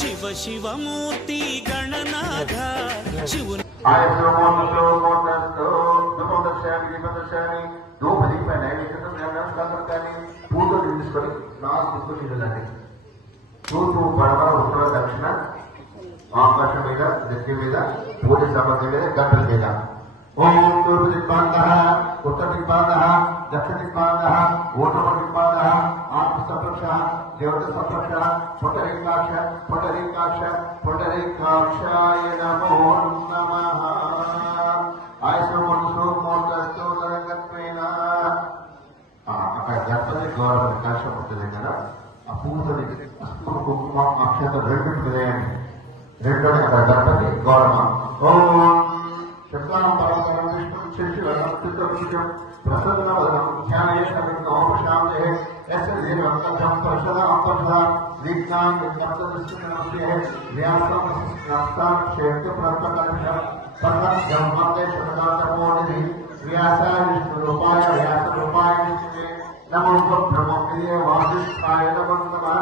శివ శివమూర్తి గణనాథ శివుని పూతో తీసుకొని 4 దిక్కులు నిలదండి. తూర్పు, పడమర, ఉత్తర, దక్షిణ, ఆకాశం మీద, నెత్తి మీద, పూజ సంబంధం మీద, గంటల మీద. ఓం తూర్పు దిక్పాదః, ఉత్తర దిక్పాదః, దక్షిణ దిక్పాదః, ఊర్ధ్వ దిక్పాదః, ఆత్మ సంరక్షణ, దేవత సంరక్షణ, పుండరీకాక్ష పుండరీకాక్ష పుండరీకాక్షాయ నమో నమః. ఆయుష్మోత్తు తరంగత్వేన. అక్కడ గణపతి గౌరవ కలశం ఉంటుంది కదా, ఆ పువ్వుతోని కుంకుమ అక్షత రెండు వేయండి. రెండోది అక్కడ గణపతి గౌరవ. ఓం శుక్లాం పరమకరం విష్ణుం శశివర్ణం చతుర్భుజం ప్రసన్నవదనం ధ్యాయేతమిన్నోపశాంతే యస్య దీర్ఘం ప్రసదాం ప్రసదాం విజ్ఞాన్ విజ్ఞప్తదృష్టినమస్తే వ్యాసం నస్తాం క్షేత్ర ప్రకటకల్పం పరమం వందే శతకాంతమోనిధి వ్యాసాయ విష్ణురూపాయ వ్యాసరూపాయ విష్ణువే నమో బ్రహ్మణ్యే వాసిష్ఠాయ నమో నమః.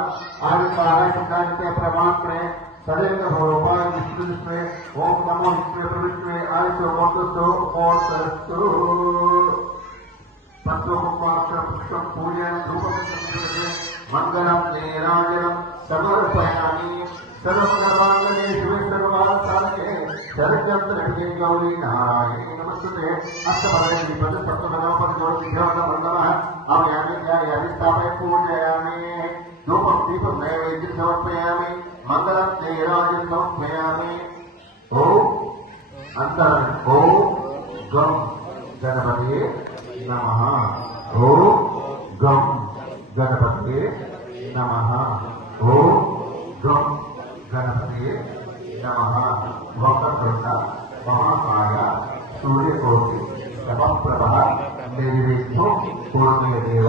ఆదికాయ శుద్ధాంతే ప్రమాత్రే సదేవ రూపాయ విష్ణువే. ఓం నమో విష్ణువే ఆయుషోమోత్తు మోత్తు పంచోపమాక్షర పుష్పం పూజన ధూపం మంగళం నీరాజనం సమర్పయామి. సర్వసర్వాంగనే శివే సర్వాసారకే శరచంద్రకే గౌరీ నారాయణి నమస్తే. అష్టపదై పద సప్తమనోపద మంగళ ఆమెయామి ధ్యాయామి స్థాపయ పూజయామి. ధూపం దీపం నైవేద్యం సమర్పయామి. మంగళం నీరాజనం సమర్పయామి. ఓం అంతరం ఓం గం గణపతి నమః. ఓం గం గణపతి నమః. ఓం గం గణపతి నమః. వక్రతుండ మహాకాయ సూర్యకోటి సమప్రభ నిర్విఘ్నో పూర్ణే దేవ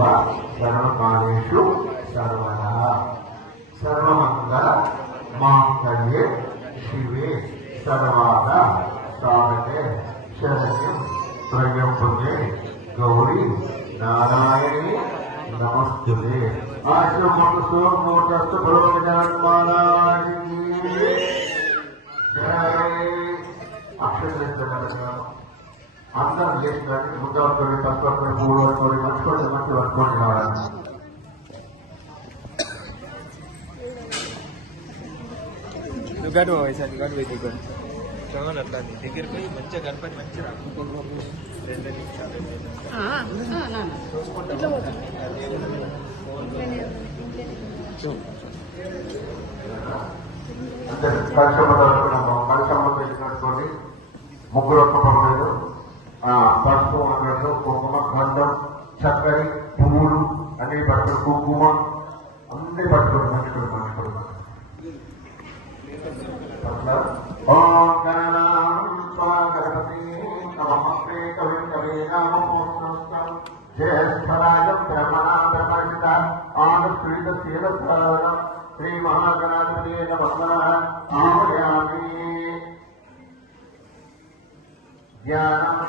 సర్వకాలేషు సర్వదా. సర్వమంగళ మాంగళ్యే శివే సర్వాద సాధకే శరణ్యం త్రయంబకే గౌరీ నారాయణి నమస్తుతే. ఆశ్రమోటస్థ భగవద్గీతాత్మానాని అక్షర అందరం చేసినట్టు ముందు పట్టుకొని పసుపు పట్టుకొని పూలు పట్టుకొని మంచి పట్టుకొని రావాలి. గడు వైశాలి గడు వైద్య చదవాలి అట్లా దగ్గర పోయి మంచిగా గణపతి మంచిగా రెండు నిమిషాలు కలిసమ్మ తెచ్చినటువంటి ముగ్గురు ఒక్క పర్లేదు. పసుపు అన్నట్టు కుంకుమ గంధం చక్కెర పువ్వులు అన్ని పట్టుకుని కుంకుమ అన్ని పట్టుకుని మంచుకుని ఓం గణపతి నమస్తే కవిం కవీనామోత్తం జ్యేష్ఠరాజం బ్రహ్మణా బ్రహ్మణిత ఆనుష్ఠీతశీలధారణం శ్రీ మహాగణాధిపతే నమః. ఆమయామి. ధ్యానం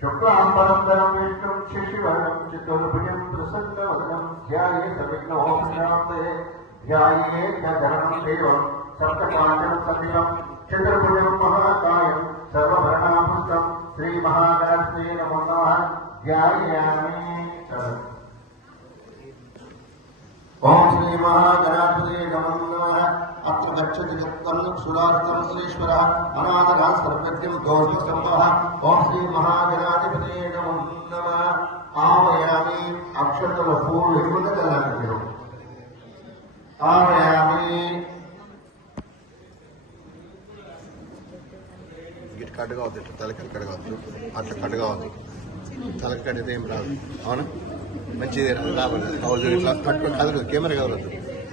శుక్లాంబరం విష్ణుం శశివర్ణం చతుర్భుజం ప్రసన్నవదనం ధ్యాయేత విఘ్నోపశాంతే ధ్యాయేత ధరణం దేవం సప్తకాండం సతివం చతుర్భుజం మహాకాయం సర్వభరణాభుష్టం శ్రీ మహాగణాధిపతే నమః. ధ్యాయామి. ఓం శ్రీ మహాగణాధిపతే నమః. అత్ర గచ్చతి యుక్తం సురార్థం శ్రీశ్వర అనాథరా సర్వజ్ఞం దోషసంభవ. ఓం శ్రీ మహాగణాధిపతే నమః. ఆమయామి. అక్షతల పూలు ఇవ్వగలండి మీరు. ఆమయామి. గిట్ కట్టుగా అవుతుంది తలకి కడగవద్దు అట్లా కట్టుగా అవుతుంది తలకి కడితే ఏం రాదు. అవునా మంచిది రాబడి కౌలు ఇట్లా పట్టుకొని కదలదు కెమెరా కదలదు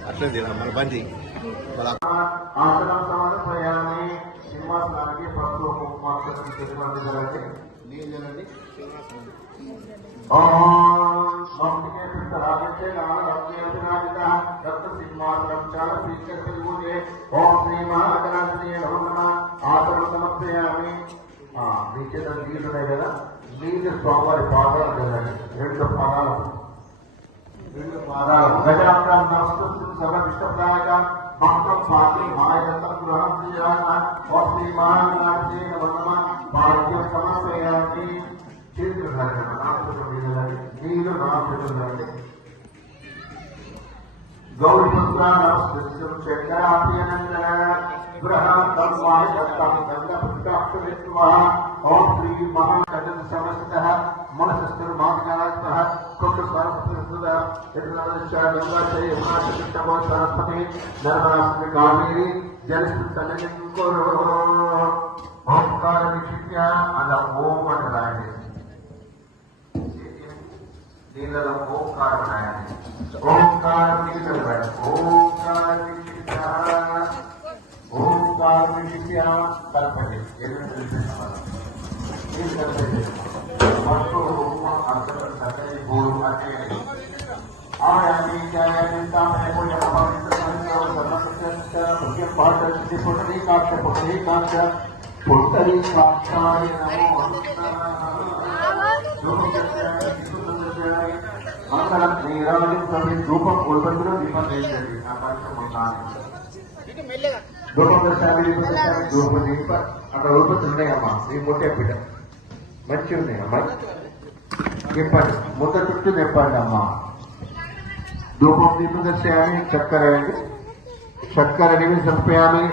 అట్లనే తిన మన బండి ఆసనం సమర్పయామి. సింహాసనానికి పసుపు కుంకుమ నీళ్ళని సింహాసనం చాలా స్వీకరించే. ఓం శ్రీ మహాగణాధిపతే నమః. ఆసనం సమర్పయామి. మీ చేత నీళ్ళు ఉన్నాయి కదా, నీళ్ళు స్వామివారి పాదాలు కదండి. రెండు పాదాలు గజాంతం నమస్తు సర్వ విష్ణుప్రాయ भक्तं स्वाति मायतं गृहं श्रीराम ओम श्री महागणाधिपते नमो नमः पाद्यं समर्पयामि शीघ्रधारण नीलु नामचंद्रले गौरीपुत्रा नमस्कृत्यं चक्राभ्यनन्दन गृहं तन्वाय दत्तं गंगापुत्राक्षरित्वा ओम श्री महागणं समस्तः मनसस्थिरमार्गास्तः कुंडस्वरस्थितः यत्नदृश्य गंगाचय यमुनाचय सरस्वती नर्मदास्मि कावेरी जलस्मिन् कुरु ओंकार विचित्य अद ओम अंटरायणे దీనిలో ఓంకారం రాయాలి ఓంకారం విచిత్ర ఓంకారం విచిత్ర ఓంకారం విచిత్ర కల్పనే ఏమేమి తెలుసుకున్నాం ఈ కల్పనే ಮತ್ತು ಅರ್ಥದ ಸಕಲ ಬೋರು ಅದೇ ಆಯಾಮಿ ಜ್ಞಾನಿ ತಾಮನೆ ಪೂಜೆ ಪವಿತ್ರ ಸಂಕೇತ ಸರ್ವಸತ್ಯ ಪ್ರತ್ಯೇಕ ಪಾಠ ಸಿದ್ಧಿ ಪುಟರಿ ಕಾಕ್ಷ ಪುಟರಿ ಕಾಕ್ಷಾಯ ನಮೋ మంగళం నీరాజు ప్రతి ధూపం కొల్బందులో దీపం వేయండి ఆ పరిచయం ఉంటాను ధూపం దశామి ధూపం దీప అక్కడ రూపతులు ఉన్నాయమ్మా ఈ ముట్టే పీట మంచి ఉన్నాయమ్మా చెప్పండి ముద్ద చుట్టూ చెప్పండి అమ్మా ధూపం దీపం దశామి చక్కెర వేయండి చక్కెర నివేశింపయామి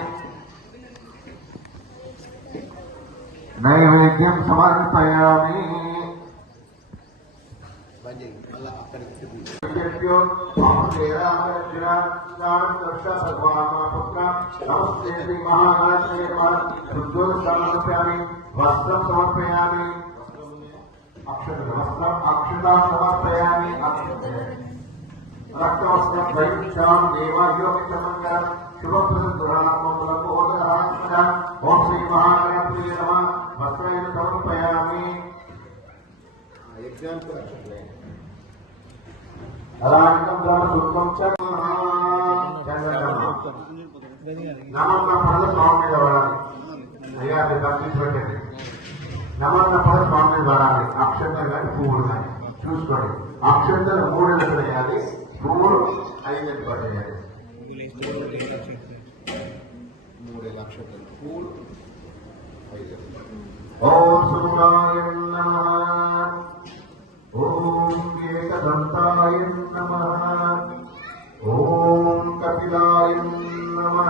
నైవేద్యం సమర్పయామి नमस्ते श्री महागणाधिपते वस्त्रं समर्पयामि अक्षता समर्पयामि रक्तवस्त्रं दैक्षां देवायोगितमङ्गलं शुभप्रदुरात्मकलपोदरात्मजा ओम श्री महागणाधिपते नमः वस्त्रं समर्पयामि అలాంటి సుఖం నమ్మకం పడల స్వామి మీద పడాలి అయ్యా అది దర్శించి పెట్టండి నమ్మకం పడల స్వామి మీద పడాలి అక్షంతలు కానీ పువ్వులు కానీ చూసుకోండి అక్షంతలు 3 వేయాలి పువ్వులు 5 పడేయాలి 3 అక్షంతలు పువ్వులు 5 ఓం సూర్యాయ నమః ఓం ఏకదంతాయ నమః ఓం కపిలాయ నమః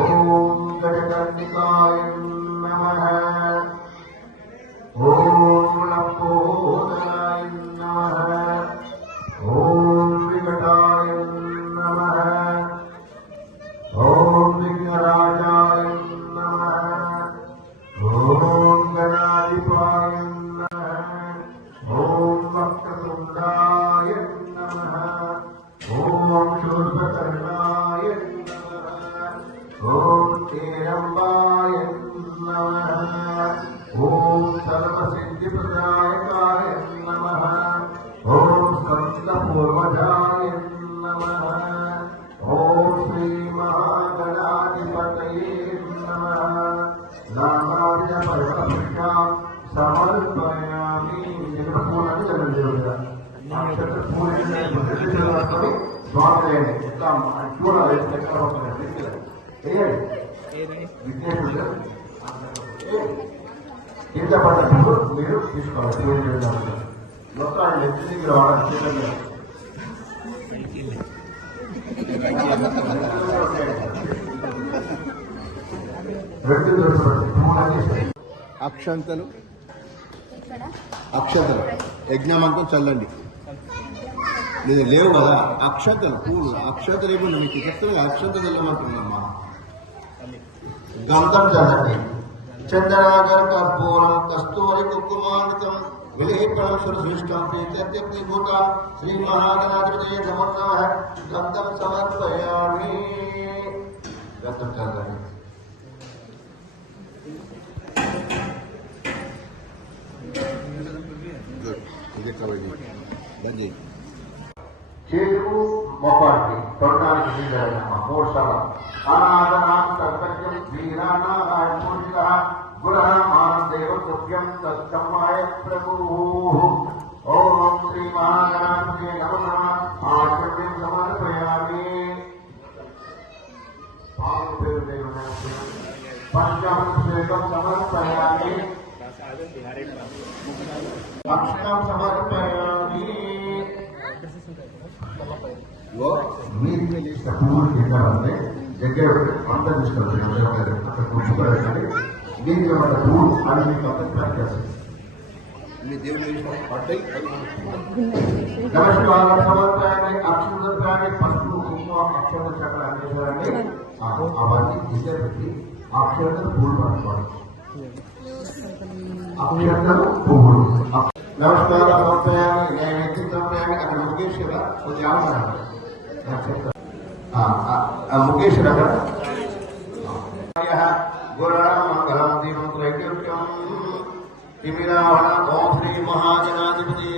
ఓం గజకర్ణికాయ నమః ఓం లంబోదరాయ నమః ఓం వికటాయ నమః ఓం విఘ్నరాజాయ నమః ఓం గణాధిపాయ ఓం వక్రతుండాయ నమః ఓం శూర్పకర్ణాయ నమః ఓం హేరంబాయ నమః ఓం సర్వసిద్ధిప్రదాయకాయ నమః ఓం స్కందపూర్వజాయ నమః ఓం శ్రీ మహాగణాధిపతయే నమః నామాయ పరమపురుషాం సమర్పయామి పూలని చదివేదిగా పూలని స్వామి ఇట్లా చూడాలి ఎక్కడ విద్యార్థులు కింద పడ్డప్పుడు మీరు తీసుకోవాలి పూజ మొత్తం ఎత్తి దగ్గర అక్షంతలు అక్షంతలు యజ్ఞమంతం చల్లండి ఇది లేవు కదా అక్షంతలు పూలు అక్షంతలు ఏమో నీకు చెప్తున్నా అక్షంతలు వెళ్ళమంటున్నామ్మా గంధం చల్లండి చందనాగర కర్పూరం కస్తూరి కుక్కుమాంతం విలేపనం సురసృష్టం ప్రీత్యర్థీభూత శ్రీ మహాగణాధిపతయే నమో నమః గంధం సమర్పయామి గంధం చల్లండి ఇది బంద్ చేతుకు మొక్కానికి తొడడానికి వీలైనమ్మ 3 సార్లు అనాథనాథ సర్వజ్ఞం వీరానారాయణ పూజిత గురహమానం దేవతుభ్యం తత్తమాయ ప్రభు ఓం శ్రీ మహాగణాధిపతయే నమః ఆచర్యం సమర్పయామి పంచామృతం సమర్పయామి అక్షరం సమర్పయామి మీరు చేసిన పువ్వులు తిన్నారంటే దగ్గర అంత తీసుకెళ్తారు అక్కడ కూర్చోబెట్టండి మీరు మన పువ్వులు అది మీకు అంతా ప్యాక్ చేస్తారు మీ దేవుని పడ్డాయి నమస్కారం సమర్పయామి అక్షరాన్ని పసుపు కుంకుమ అక్షర చక్ర అందించారండి అవన్నీ దిశ పెట్టి అక్షరాలు పువ్వులు పట్టుకోవాలి అక్షరాలు పువ్వులు నమస్కారం సమర్పయామి నైవేద్యం సమర్పయామి అక్కడ ముఖేశ్వర కొద్ది ఆవరణ ముఖేశ్వర అక్కడ గురమంగళం దీపం త్రైకృత్యం తిమిరావణ ఓం శ్రీ మహాజనాధిపతి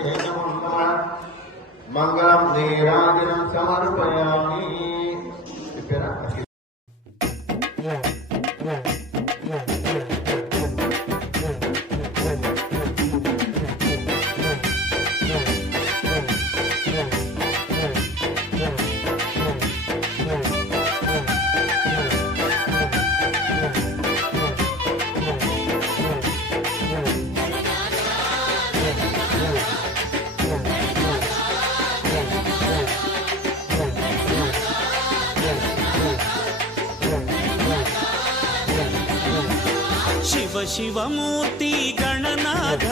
మంగళం నీరాజనం సమర్పయామి శివ శివమూర్తి గణనాథ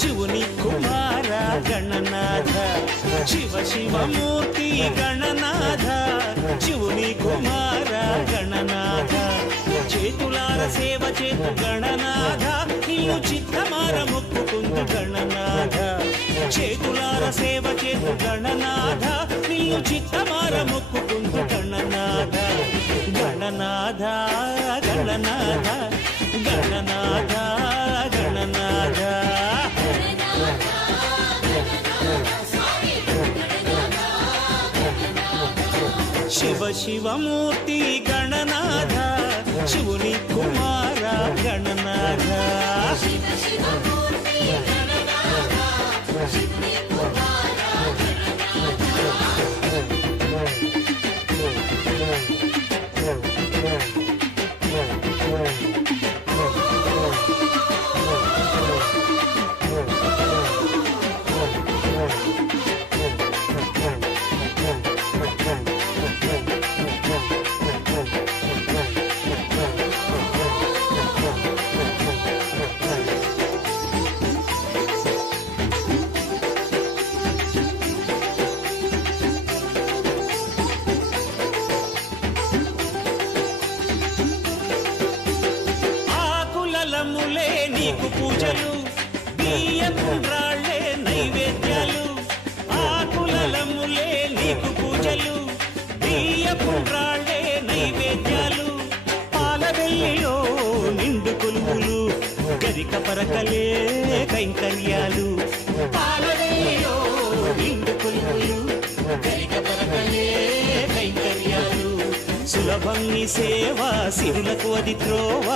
శివుని కుమార గణనాథ శివ శివమూర్తి గణనాథ శివుని కుమార గణనాథ చేతులార సేవ చేతు గణనాథ ఇల్లు చిత్తమార మొక్కుకుందు గణనాథ చేతులార సేవ చేతు గణనాథ ఇల్లు చిత్తమార మొక్కుకుందు గణనాథ గణనాథ గణనాథ గణనాథ గణనాథ శివ శివమూర్తి గణనాథ శివుని కుమార గణనాథ ఆకులములే నీకు పూజలు బియ్యపుండ్రాళ్ళే నైవేద్యాలు ఆకులములే నీకు పూజలు బియ్యపుండ్రాళ్ళే నైవేద్యాలు పాలవెల్లిలో నిండు కొలువులు గరిక పరకలే కైంకర్యాలు పాలవెల్లిలో నిండు కొలువులు గరిక పరకలే కైంకర్యాలు సులభం నీ సేవ సిరులకు అది త్రోవ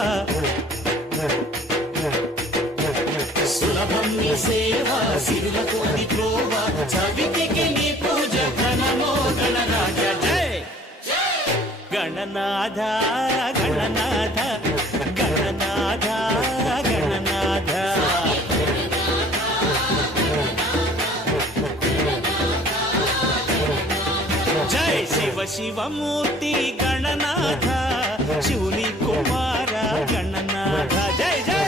సులభం నీ సేవ సిరులకు అది త్రోవ చవితికి నీ పూజ ఘనమో గణరాజ జై గణనాథ గణనాథ గణనాథ గణనాథ జై శివ శివమూర్తి గణనాథ శివుని కుమార గణనాథ జై జై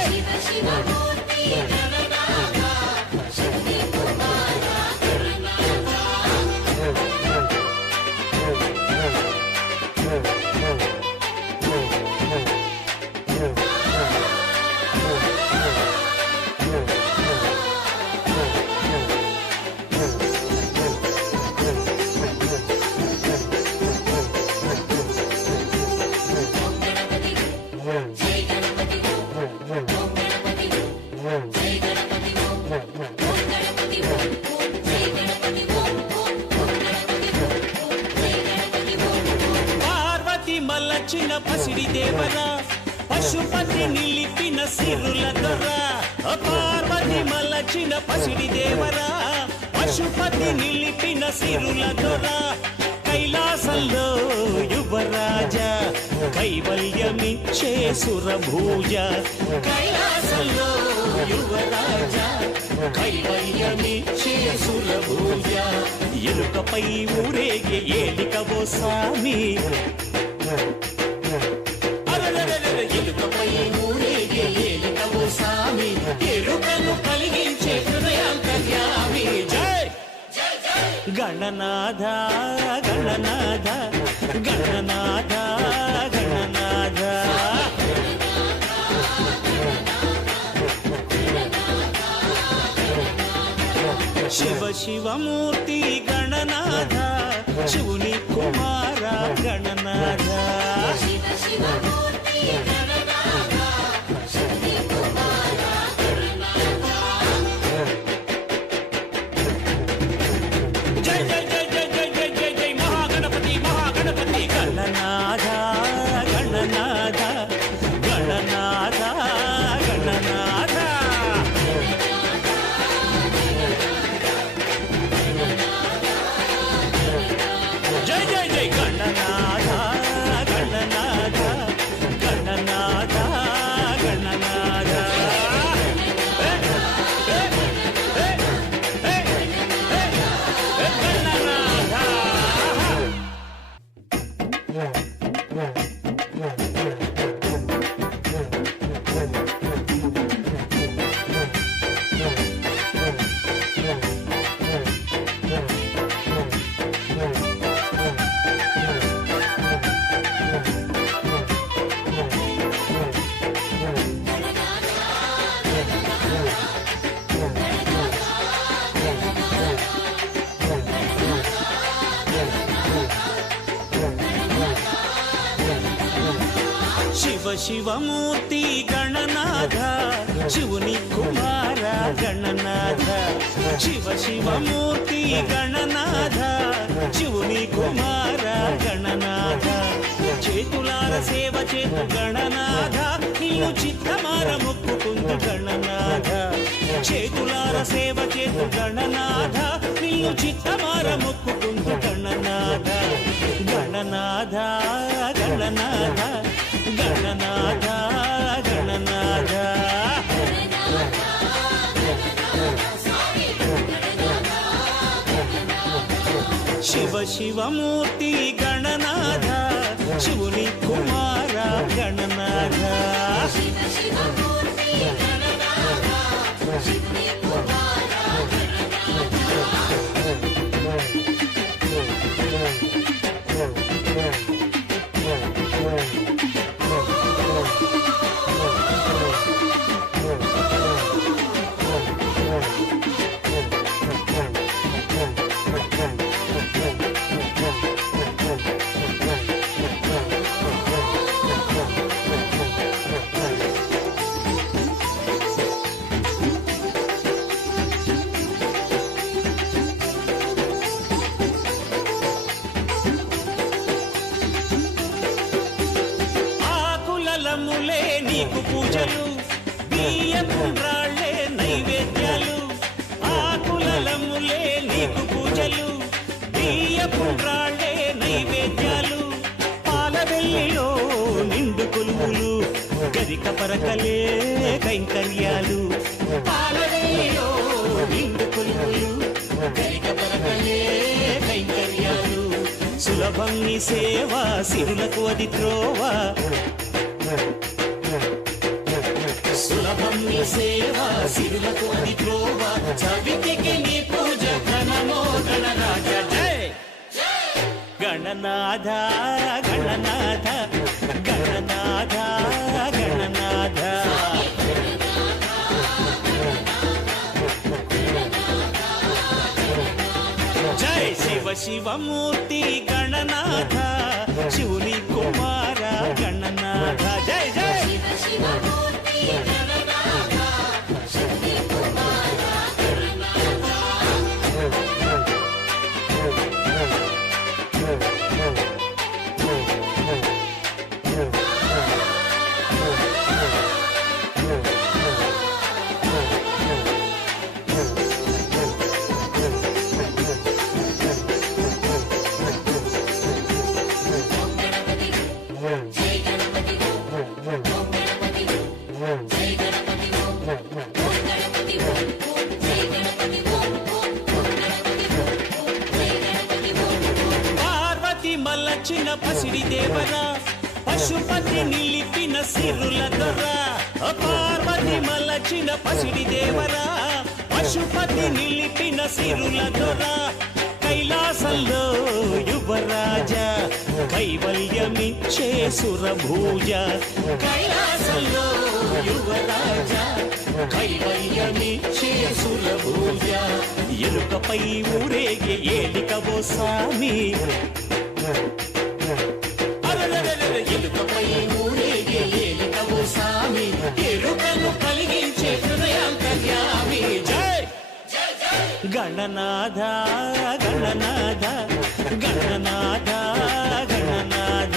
పార్వతి మల్లచిన పసిడి దేవరా పశుపతి నిలిపిన సిరుల దొర పార్వతి మల్లచిన పసిడి దేవరా పశుపతి నిలిపిన సిరుల దొర కైలాసంలో యువరాజా కైవల్యమిచ్చే సురభూజ కైలాసంలో యువరాజ కైవల్యమిచ్చే సురభూజ ఎలుకపై ఊరేగే ఏలికవో స్వామి ఎలుకపై ఊరేగే ఏలికవో స్వామి ఎరుకను కలిగించే హృదయాంతర్యామి జై గణనాథ గణనాథ గణనాథ గణనాథ శివ శివమూర్తి గణనాథ శివుని కుమార గణనాథ జై జై జై జై జై జై జై జై మహాగణపతి మహాగణపతి గణనాథ గణనాథ గణనాథ గణనాథ జై జై జై గణనాథ గణనాథ గణనాథ గణనాథ శివ శివమూర్తి గణనాథ శివుని కుమార గణనాథ శివ శివమూర్తి గణనాథ శివుని కుమార గణనాథ చేతులార సేవ చేతు గణనాథ నిన్ను చిత్తమార మొక్కుకుందు గణనాథ చేతులార సేవ చేతు గణనాథ నిన్ను చిత్తమార మొక్కుకుందు గణనాథ గణనాథ గణనాథ గణనాథ గణనాథ శివ శివమూర్తి గణనాథ శివుని కుమార గణనాథ ఆకులములే నీకు పూజలు బియ్యపుండ్రాళ్ళే నైవేద్యాలు ఆకులములే నీకు పూజలు బియ్యపుండ్రాళ్ళే నైవేద్యాలు పాలవెల్లిలో నిండు కొలువులు గరిక పరకలే కైంకర్యాలు పాలవెల్లిలో నిండు కొలువులు గరిక పరకలే కైంకర్యాలు సులభం నీ సేవ సిరులకు అది త్రోవ సులభం నీ సేవ సిరులకు అది త్రోవ చవితికి నీ పూజ ఘనమో గణరాజ జై గణనాథ గణనాథ గణనాథ గణనాథ జై శివ శివమూర్తి గణనాథ శివుని కుమార గణనాథ జై జై సిరుల దొర పార్వతి మలచిన పసిడి దేవరా పశుపతి నిలిపిన సిరుల దొర కైలాసంలో యువరాజా కైవల్యమిచ్చే సురభూజ కైలాసంలో యువరాజా కైవల్యమిచ్చే సురభూజ ఎలుకపై ఊరేగే ఏలికవో సామి ఎలుకపై ఊరేగే ఏలికవో సామి ఎరుకను కలిగించే హృదయాంతర్యామి జై గణనాథ గణనాథ గణనాథ గణనాథ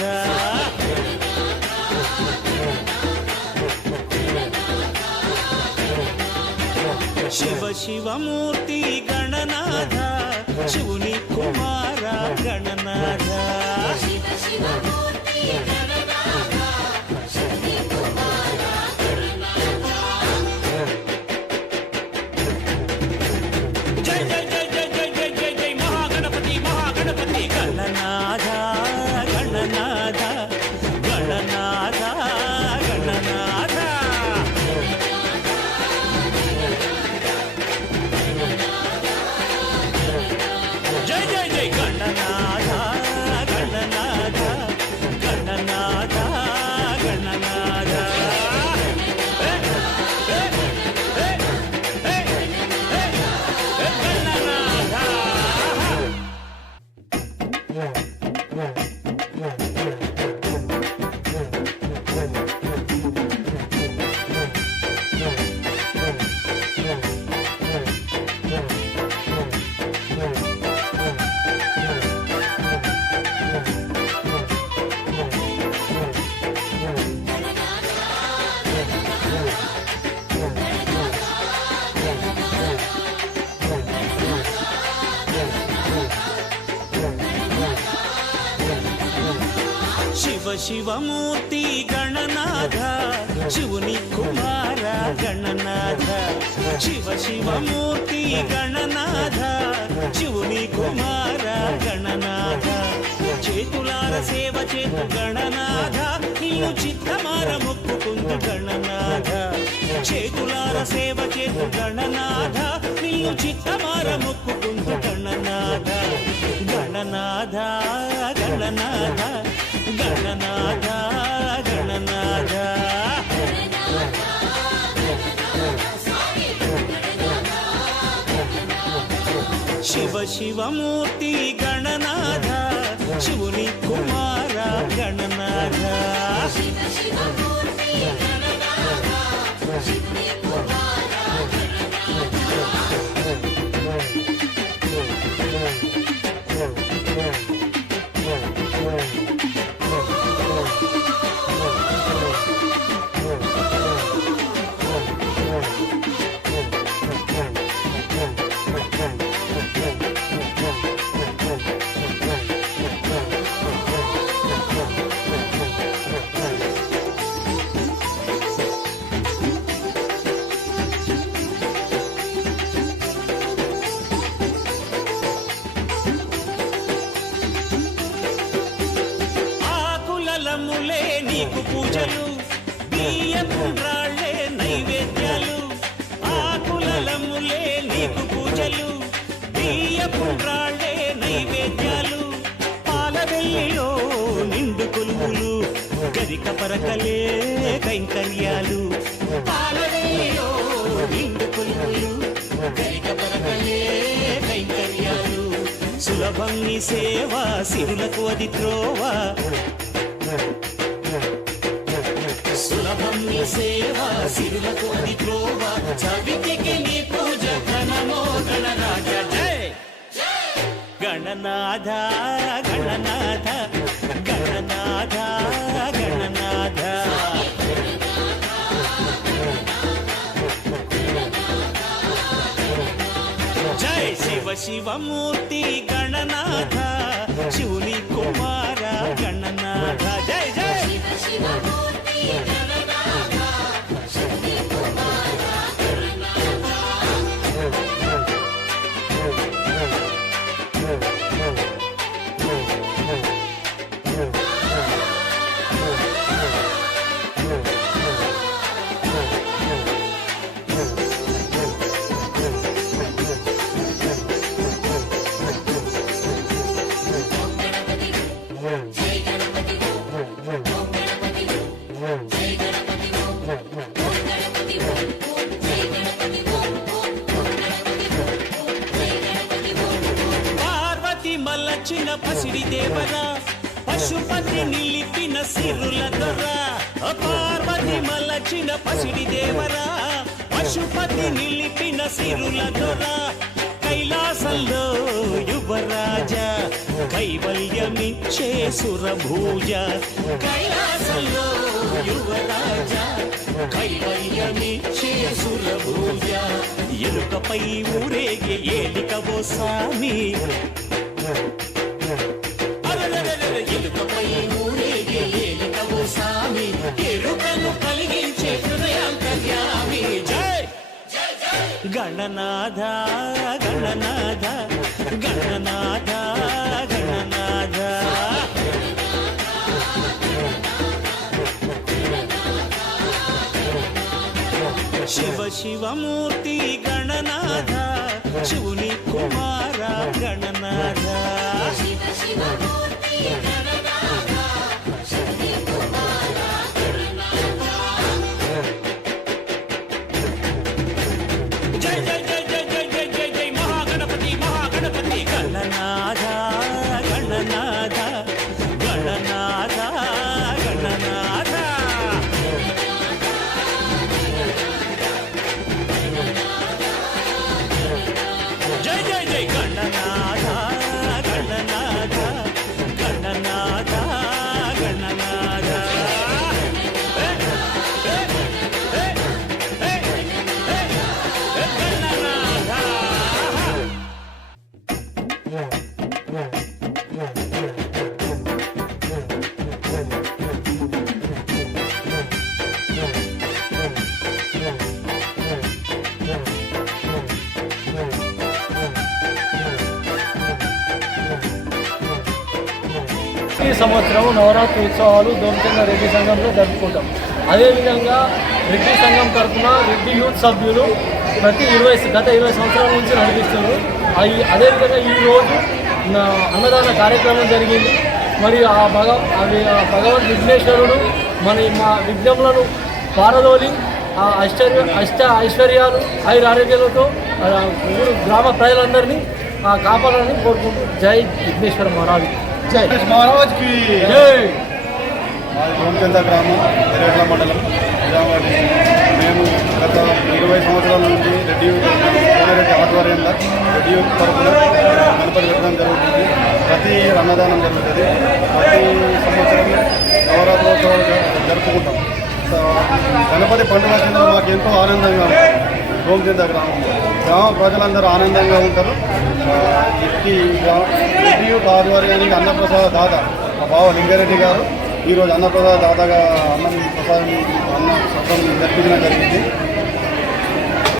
శివ శివమూర్తి గణనాథ శివుని కుమార గణనాథ జై జై జై జై జై జై జై జై మహాగణపతి మహాగణపతి గణనాథ గణనాథ గణనాథ గణనాథ జై జై జై గణనాథ గణనాథ గణనాథ గణనాథ శివ శివమూర్తి గణనాథ శివుని కుమార గణనాథ శివ శివమూర్తి గణనాథ శివుని కుమార గణనాథ చేతులార సేవ చేతు గణనాథ నిన్ను చిత్తమార మొక్కుకుందు గణనాథ చేతులార సేవ చేతు గణనాథ నిన్ను చిత్తమార మొక్కుకుందు గణనాథ గణనాథ గణనాథ గణనాథ గణనాథ శివ శివమూర్తి గణనాథ శివుని కుమార గణనాథ ఆకులములే నీకు పూజలు బియ్యపు రాళ్ళే నైవేద్యాలు ఆకులములే నీకు పూజలు బియ్యపు రాళ్ళే నైవేద్యాలు పాలవెల్లిలో నిండు కొలువులు గరిక పరకలే కైంకర్యాలు పాలవెల్లిలో నిండు కొలువులు గరిక పరకలే కైంకర్యాలు సులభం నీ సేవ సిరులకు అది త్రోవ సులభం నీ సేవ సిరులకు అది త్రోవ చవితికి నీ పూజ ఘనమో గణరాజ జై గణనాథ గణనాథ గణనాథ గణనాథ జై శివ శివమూర్తి గణనాథ శివుని కుమార గణనాథ జై జై పార్వతి మల్లచిన పసిడి దేవరా పశుపతి నిలిపిన సిరుల దొర పార్వతి మల్లచిన పసిడి దేవరా పశుపతి నిలిపిన సిరుల దొర కైలాసంలో యువరాజ కైవల్యమిచ్చే సురభూజ కైలాసంలో యువరాజ కైవల్యమిచ్చే సురభూజ ఎలుకపై ఊరేగే ఏలికవో సామి ఎలుకపై ఊరేగే ఏలికవో సామి ఎరుకను కలిగించే హృదయాంతర్యామి జై గణనాథ గణనాథ గణనాథ గణనాథ శివ శివమూర్తి గణనాథ శివుని కుమార గణనాథ జై జై జై జై జై జై జై జై మహాగణపతి మహాగణపతి గణనాథ గణనాథ గణనాథ గణనాథ జై జై జై గణనాథ గణనాథ గణనాథ గణనాథ ఈ సంవత్సరం నవరాత్రి ఉత్సవాలు దోమచంద్ర రెడ్డి సంఘంలో జరుపుకుంటాం. అదేవిధంగా రెడ్డి సంఘం తరఫున రెడ్డి యూత్ సభ్యులు గత 20 సంవత్సరాల నుంచి నడిపిస్తున్నారు. అదేవిధంగా ఈరోజు అన్నదాన కార్యక్రమం జరిగింది. మరి ఆ భగవద్ విఘ్నేశ్వరుడు మా విఘ్నములను పారదోలి ఆ అష్ట ఐశ్వర్యాలు ఆరోగ్యాలతో గ్రామ ప్రజలందరినీ కాపాడాలని కోరుకుంటూ జై విఘ్నేశ్వర మహారాజ్. జై महाराज की జై. దోమచంద గ్రామం ఎర్రగడ్డ మండలం నిజామాబాద్. మేము గత 20 సంవత్సరాల నుంచి రెడ్డి కోనేరెడ్డి ఆధ్వర్యంలో రెడ్డి తరఫున గణపతి పెట్టడం జరుగుతుంది. ప్రతి అన్నదానం జరుగుతుంది. ప్రతి సంవత్సరం నవరాత్రోత్సవాలు జరుపుకుంటాం. గణపతి పండుగ కింద మాకు ఎంతో ఆనందంగా ఉంటుంది. దోమచంద గ్రామ ప్రజలందరూ ఆనందంగా ఉంటారు. ఈ రెడ్డి ఆధ్వర్యానికి అన్నప్రసాద దాత మా బావ లింగారెడ్డి గారు ఈరోజు అన్నప్రసాద దాతగా అన్న సత్రం జరిపించడం జరిగింది.